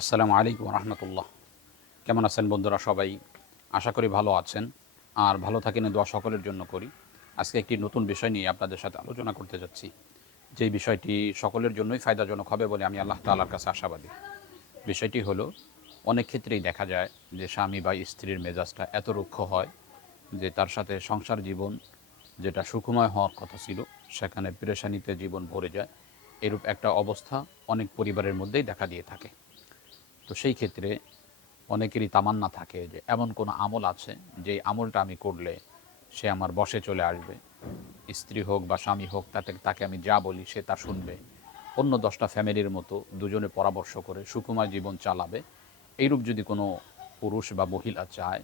আসসালামু আলাইকুম রহমতুল্লাহ। কেমন আছেন বন্ধুরা সবাই? আশা করি ভালো আছেন। আর ভালো থাকেন এই দোয়া সকলের জন্য করি। আজকে একটি নতুন বিষয় নিয়ে আপনাদের সাথে আলোচনা করতে যাচ্ছি, যেই বিষয়টি সকলের জন্যই ফায়দাজনক হবে বলে আমি আল্লাহ তাআলার কাছে আশাবাদী। বিষয়টি হলো, অনেক ক্ষেত্রেই দেখা যায় যে স্বামী বা স্ত্রীর মেজাজটা এত রুক্ষ হয় যে তার সাথে সংসার জীবন যেটা সুখময় হওয়ার কথা ছিল সেখানে পেরেশানিতে জীবন ভরে যায়। এরূপ একটা অবস্থা অনেক পরিবারের মধ্যেই দেখা দিয়ে থাকে। তো সেই ক্ষেত্রে অনেকেরই তামান্না থাকে যে এমন কোনো আমল আছে যে আমলটা আমি করলে সে আমার বশে চলে আসবে। স্ত্রী হোক বা স্বামী হোক, তাকে আমি যা বলি সে তা শুনবে। অন্য 10টা ফ্যামিলির মতো দুজনে পরামর্শ করে সুকুমার জীবন চালাবে। এইরূপ যদি কোনো পুরুষ বা মহিলা চায়,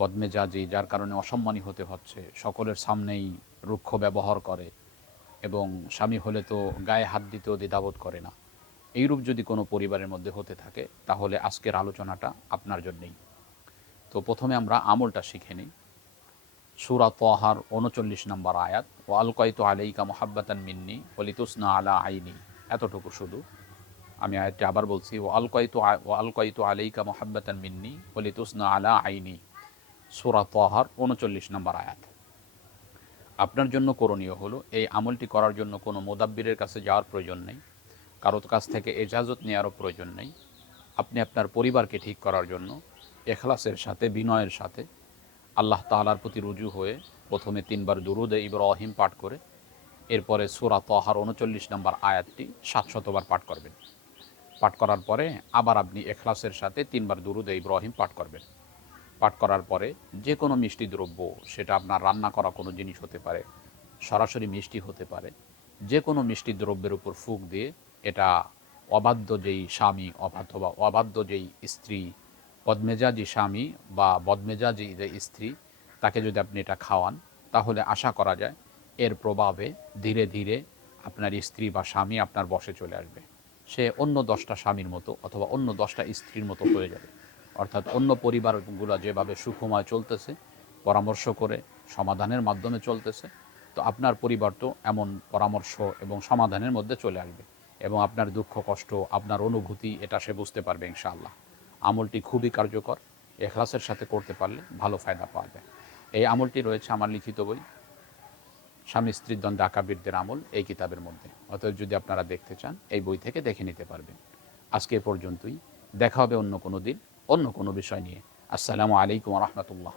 বদমেজাজি যার কারণে অসম্মানী হতে হচ্ছে, সকলের সামনেই রুক্ষ ব্যবহার করে এবং স্বামী হলে তো গায়ে হাত দিতেও দ্বিধাবোধ করে না, এইরূপ যদি কোনো পরিবারের মধ্যে হতে থাকে তাহলে আজকের আলোচনাটা আপনার জন্যেই। তো প্রথমে আমরা আমলটা শিখে নিই। সূরা তাহার ৩৯ নম্বর আয়াত, ও আলকাইতু আলাইকা মুহাব্বাতান মিন্নি ওয়ালিতুসনা আলা আইনি। এতটুকু শুধু। আমি আয়াতটি আবার বলছি, ও আলকাইতু আলাইকা মুহাব্বাতান মিন্নি ওয়ালিতুসনা আলা আইনি। সূরা তাহার ৩৯ নম্বর আয়াত। আপনার জন্য করণীয় হলো, এই আমলটি করার জন্য কোনো মুদাব্বিরের কাছে যাওয়ার প্রয়োজন নেই, কারোর কাছ থেকে ইজাজত নেওয়ারও প্রয়োজন নেই। আপনি আপনার পরিবারকে ঠিক করার জন্য এখলাসের সাথে, বিনয়ের সাথে আল্লাহ তাআলার প্রতি রুজু হয়ে প্রথমে 3বার দুরুদে ইব্রাহিম পাঠ করে এরপরে সূরা তাহার ৩৯ নম্বর আয়াতটি ৭০০বার পাঠ করবেন। পাঠ করার পরে আবার আপনি এখলাসের সাথে 3বার দুরুদে ইব্রাহিম পাঠ করবেন। পাঠ করার পরে যে কোনো মিষ্টি দ্রব্য, সেটা আপনার রান্না করা কোনো জিনিস হতে পারে, সরাসরি মিষ্টি হতে পারে, যে কোনো মিষ্টি দ্রব্যের উপর ফুঁক দিয়ে এটা অবাধ্য যেই স্বামী অথবা অবাধ্য যেই স্ত্রী, বদমেজাজি স্বামী বা বদমেজাজি যে স্ত্রী, তাকে যদি আপনি এটা খাওয়ান, তাহলে আশা করা যায় এর প্রভাবে ধীরে ধীরে আপনার স্ত্রী বা স্বামী আপনার বশে চলে আসবে। সে অন্য 10টা স্বামীর মতো অথবা অন্য 10টা স্ত্রীর মতো হয়ে যাবে। অর্থাৎ অন্য পরিবারগুলো যেভাবে সুখময় চলতেছে, পরামর্শ করে সমাধানের মাধ্যমে চলতেছে, তো আপনার পরিবার তো এমন পরামর্শ এবং সমাধানের মধ্যে চলে আসবে এবং আপনার দুঃখ কষ্ট, আপনার অনুভূতি এটা সে বুঝতে পারবে ইনশাআল্লাহ। আমলটি খুবই কার্যকর, এখলাসের সাথে করতে পারলে ভালো ফায়দা পাওয়া যায়। এই আমলটি রয়েছে আমার লিখিত বই স্বামী স্ত্রীর দ্বন্দ্বে আকাবিরদের আমল, এই কিতাবের মধ্যে। অতএব যদি আপনারা দেখতে চান এই বই থেকে দেখে নিতে পারবেন। আজকে এ পর্যন্তই। দেখা হবে অন্য কোনো দিন অন্য কোনো বিষয় নিয়ে। আসসালামু আলাইকুম রহমতুল্লাহ।